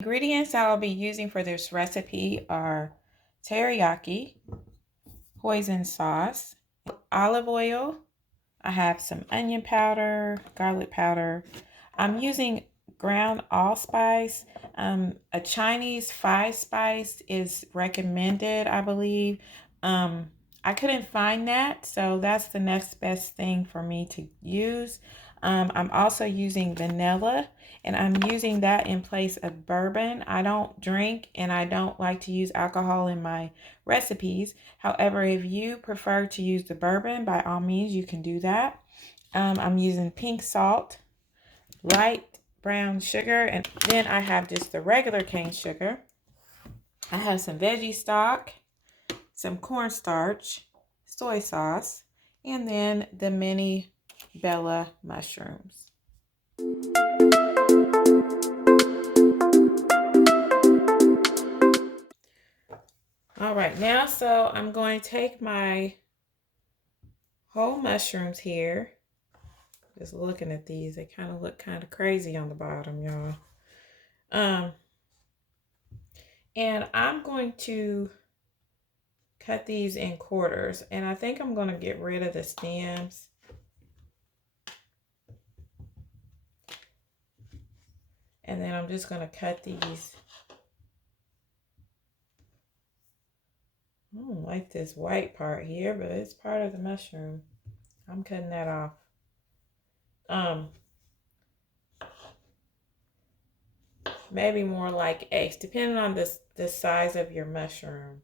Ingredients I will be using for this recipe are teriyaki, hoisin sauce, olive oil. I have some onion powder, garlic powder. I'm using ground allspice. A Chinese 5-spice is recommended, I believe. I couldn't find that, so that's the next best thing for me to use. I'm also using vanilla, and I'm using that in place of bourbon. I don't drink and I don't like to use alcohol in my recipes. However, if you prefer to use the bourbon, by all means, you can do that. I'm using pink salt, light brown sugar, and then I have just the regular cane sugar. I have some veggie stock, some cornstarch, soy sauce, and then the mini Bella mushrooms. All right, now so I'm going to take my whole mushrooms here. Just looking at these, they kind of look kind of crazy on the bottom, y'all. And I'm going to cut these in quarters, and I think I'm going to get rid of the stems. And then I'm just going to cut these. I don't like this white part here, but it's part of the mushroom. I'm cutting that off. Maybe more like eggs, depending on the size of your mushroom.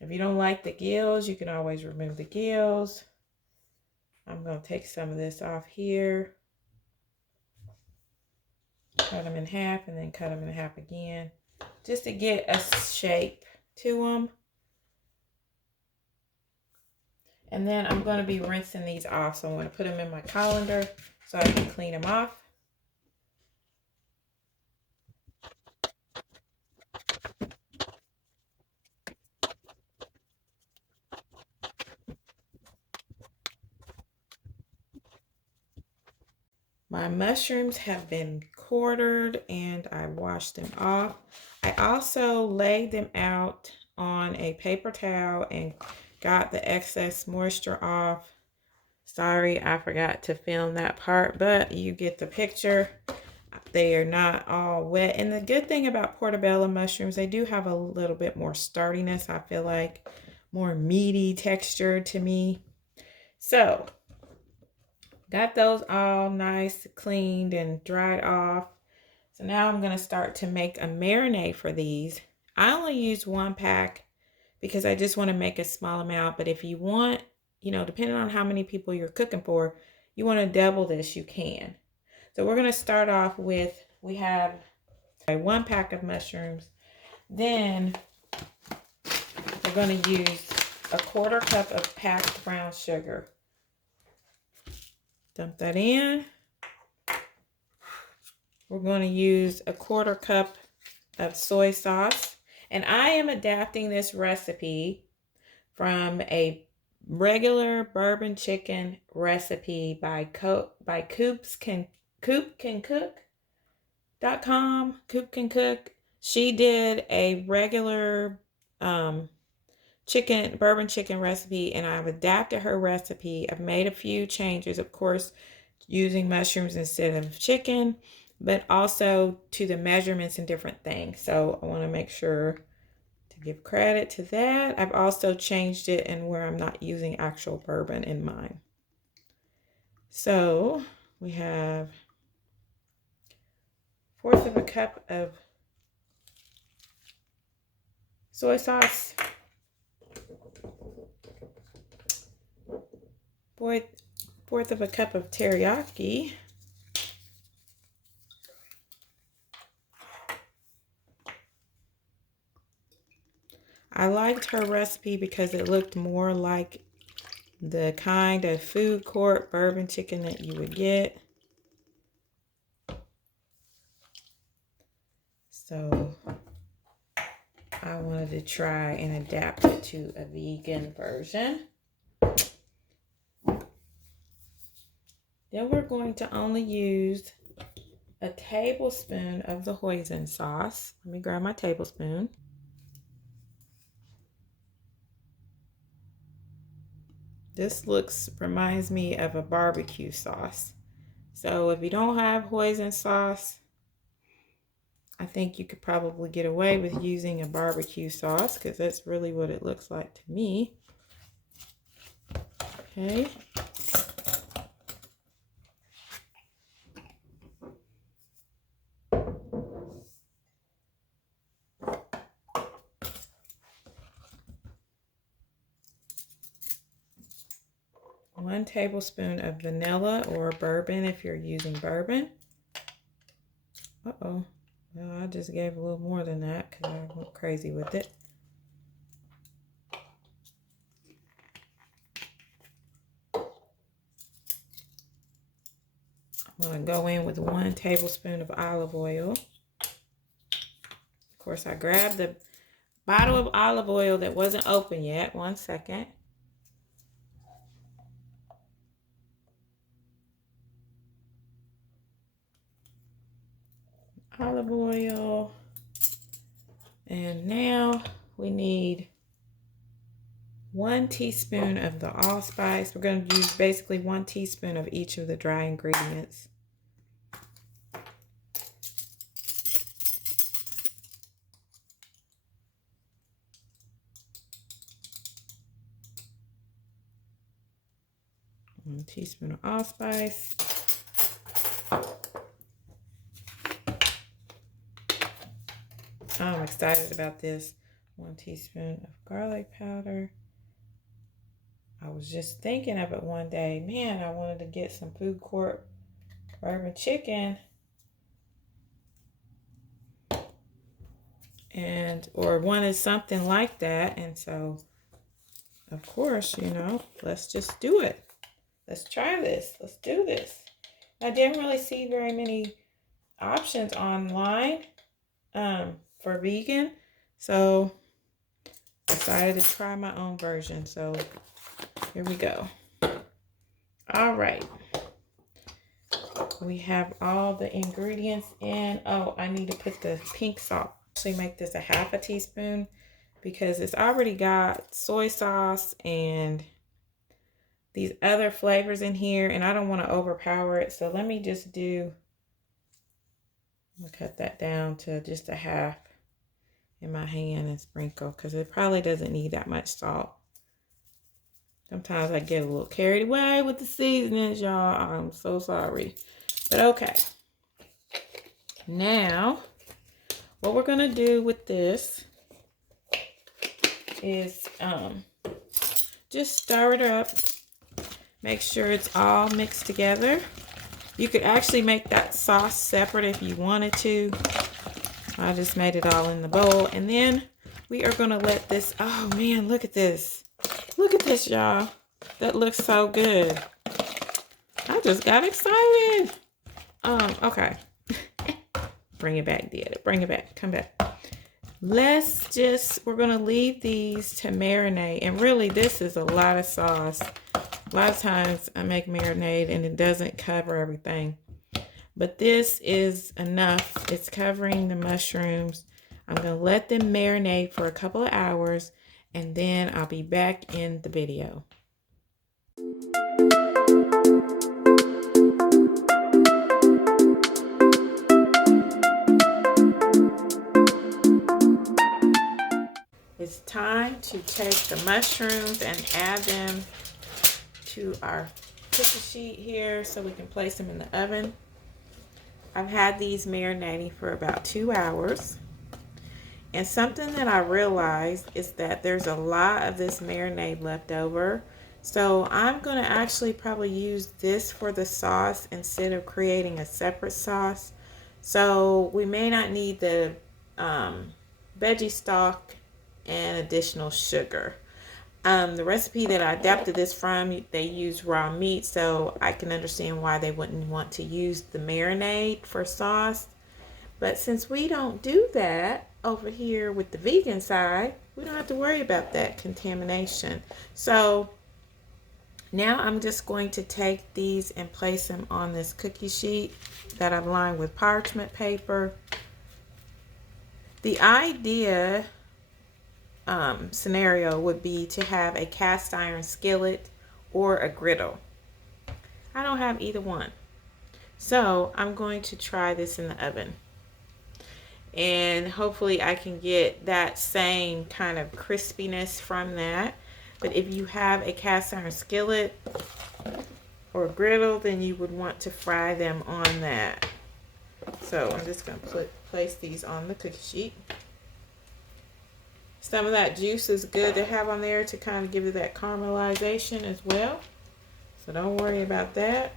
If you don't like the gills, you can always remove the gills. I'm going to take some of this off here. Cut them in half and then cut them in half again. Just to get a shape to them. And then I'm going to be rinsing these off. So I'm going to put them in my colander so I can clean them off. My mushrooms have been quartered and I washed them off. I also laid them out on a paper towel and got the excess moisture off. Sorry, I forgot to film that part, but you get the picture. They are not all wet. And the good thing about portobello mushrooms, they do have a little bit more sturdiness. I feel like more meaty texture to me. So got those all nice, cleaned, and dried off. So now I'm going to start to make a marinade for these. I only use 1 pack because I just want to make a small amount. But if you want, depending on how many people you're cooking for, you want to double this, you can. So we're going to start off with, we have 1 pack of mushrooms. Then we're going to use a 1/4 cup of packed brown sugar. Dump that in. We're going to use a 1/4 cup of soy sauce. And I am adapting this recipe from a regular bourbon chicken recipe by coopcancook.com. Coop Can Cook. She did a regular bourbon chicken recipe, and I've adapted her recipe. I've made a few changes, of course, using mushrooms instead of chicken, but also to the measurements and different things. So I want to make sure to give credit to that. I've also changed it and where I'm not using actual bourbon in mine. So we have 1/4 cup of soy sauce, 1/4 cup of teriyaki, I liked her recipe because it looked more like the kind of food court bourbon chicken that you would get. So I wanted to try and adapt it to a vegan version. Then we're going to only use a tablespoon of the hoisin sauce. Let me grab my tablespoon. This reminds me of a barbecue sauce. So if you don't have hoisin sauce, I think you could probably get away with using a barbecue sauce because that's really what it looks like to me. Okay. One tablespoon of vanilla or bourbon if you're using bourbon. Uh-oh. Well, I just gave a little more than that because I went crazy with it. I'm going to go in with 1 tablespoon of olive oil. Of course, I grabbed the bottle of olive oil that wasn't open yet. 1 second. Olive oil. And now we need 1 teaspoon of the allspice. We're going to use basically 1 teaspoon of each of the dry ingredients. One teaspoon of allspice. I'm excited about this. 1 teaspoon of garlic powder. I was just thinking of it one day. Man, I wanted to get some food court bourbon chicken. Or wanted something like that. And so, of course, you know, let's just do it. Let's try this. Let's do this. I didn't really see very many options online for vegan. So I decided to try my own version. So here we go. All right. We have all the ingredients in. Oh, I need to put the pink salt. Actually make this a 1/2 teaspoon because it's already got soy sauce and these other flavors in here, and I don't want to overpower it. So let me just I'm gonna cut that down to just a 1/2 in my hand and sprinkle because it probably doesn't need that much salt. Sometimes I get a little carried away with the seasonings, y'all. I'm so sorry. But okay. Now, what we're gonna do with this is just stir it up. Make sure it's all mixed together. You could actually make that sauce separate if you wanted to. I just made it all in the bowl. And then we are gonna let this, oh man, look at this. Look at this, y'all. That looks so good. I just got excited. Okay. Bring it back, Dad. Bring it back. Come back. We're going to leave these to marinate. And really, this is a lot of sauce. A lot of times I make marinade and it doesn't cover everything. But this is enough. It's covering the mushrooms. I'm going to let them marinate for a couple of hours. And then I'll be back in the video. It's time to take the mushrooms and add them to our cookie sheet here so we can place them in the oven. I've had these marinating for about 2 hours. And something that I realized is that there's a lot of this marinade left over. So I'm going to actually probably use this for the sauce instead of creating a separate sauce. So we may not need the veggie stock and additional sugar. The recipe that I adapted this from, they use raw meat, so I can understand why they wouldn't want to use the marinade for sauce. But since we don't do that over here with the vegan side, we don't have to worry about that contamination. So Now I'm just going to take these and place them on this cookie sheet that I've lined with parchment paper. The idea scenario would be to have a cast iron skillet or a griddle. I don't have either one. So I'm going to try this in the oven. And hopefully I can get that same kind of crispiness from that. But if you have a cast iron skillet or griddle, then you would want to fry them on that. So I'm just going to place these on the cookie sheet. Some of that juice is good to have on there to kind of give it that caramelization as well. So don't worry about that.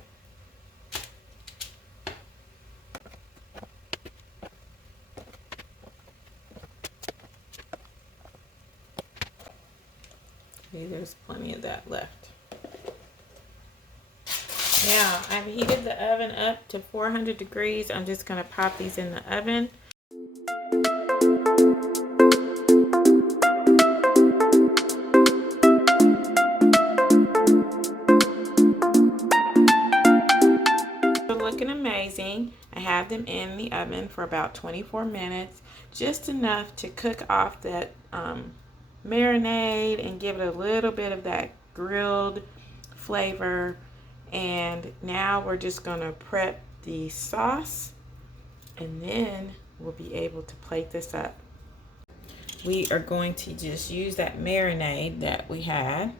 See, there's plenty of that left. Now, I've heated the oven up to 400 degrees. I'm just going to pop these in the oven. They're looking amazing. I have them in the oven for about 24 minutes, just enough to cook off that marinade and give it a little bit of that grilled flavor. And now we're just going to prep the sauce, and then we'll be able to plate this up. We are going to just use that marinade that we had.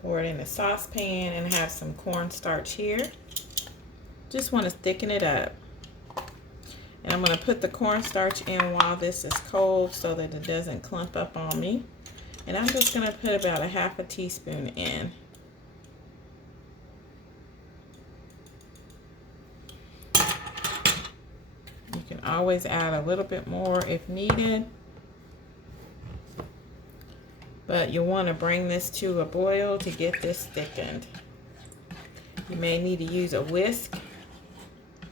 Pour it in a saucepan and have some cornstarch here. Just want to thicken it up. And I'm going to put the cornstarch in while this is cold so that it doesn't clump up on me. And I'm just going to put about a half a teaspoon in. You can always add a little bit more if needed. But you'll want to bring this to a boil to get this thickened. You may need to use a whisk,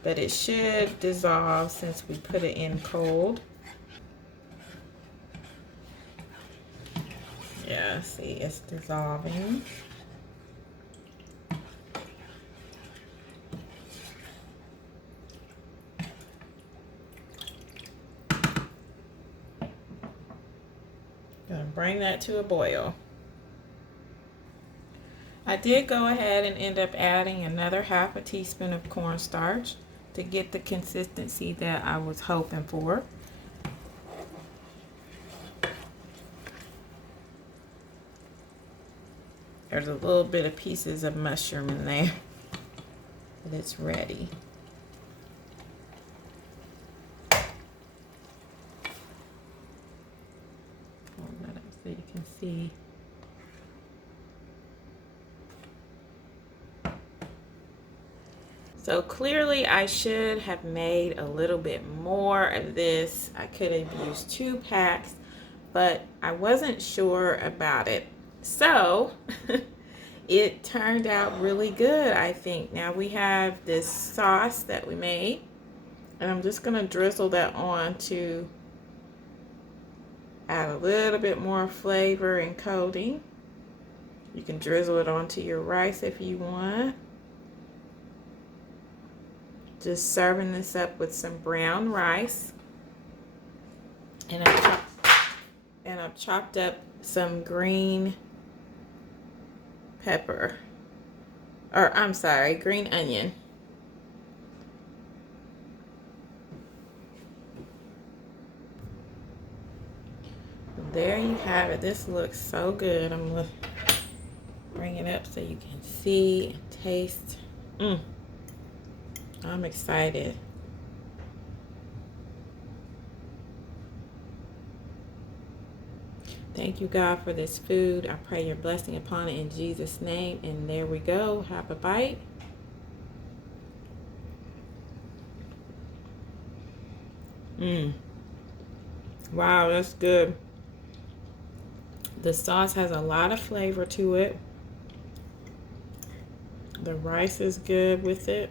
but it should dissolve since we put it in cold. Yeah, see, it's dissolving. Gonna bring that to a boil. I did go ahead and end up adding another half a teaspoon of cornstarch to get the consistency that I was hoping for. There's a little bit of pieces of mushroom in there, but it's ready. Hold that up so you can see. So clearly I should have made a little bit more of this. I could have used 2 packs, but I wasn't sure about it. So it turned out really good, I think. Now we have this sauce that we made, and I'm just going to drizzle that on to add a little bit more flavor and coating. You can drizzle it onto your rice if you want. Just serving this up with some brown rice. And I've chopped up some green pepper. Or I'm sorry, green onion. There you have it. This looks so good. I'm going to bring it up so you can see and taste. I'm excited. Thank you, God, for this food. I pray your blessing upon it in Jesus' name. And there we go. Have a bite. Wow, that's good. The sauce has a lot of flavor to it. The rice is good with it.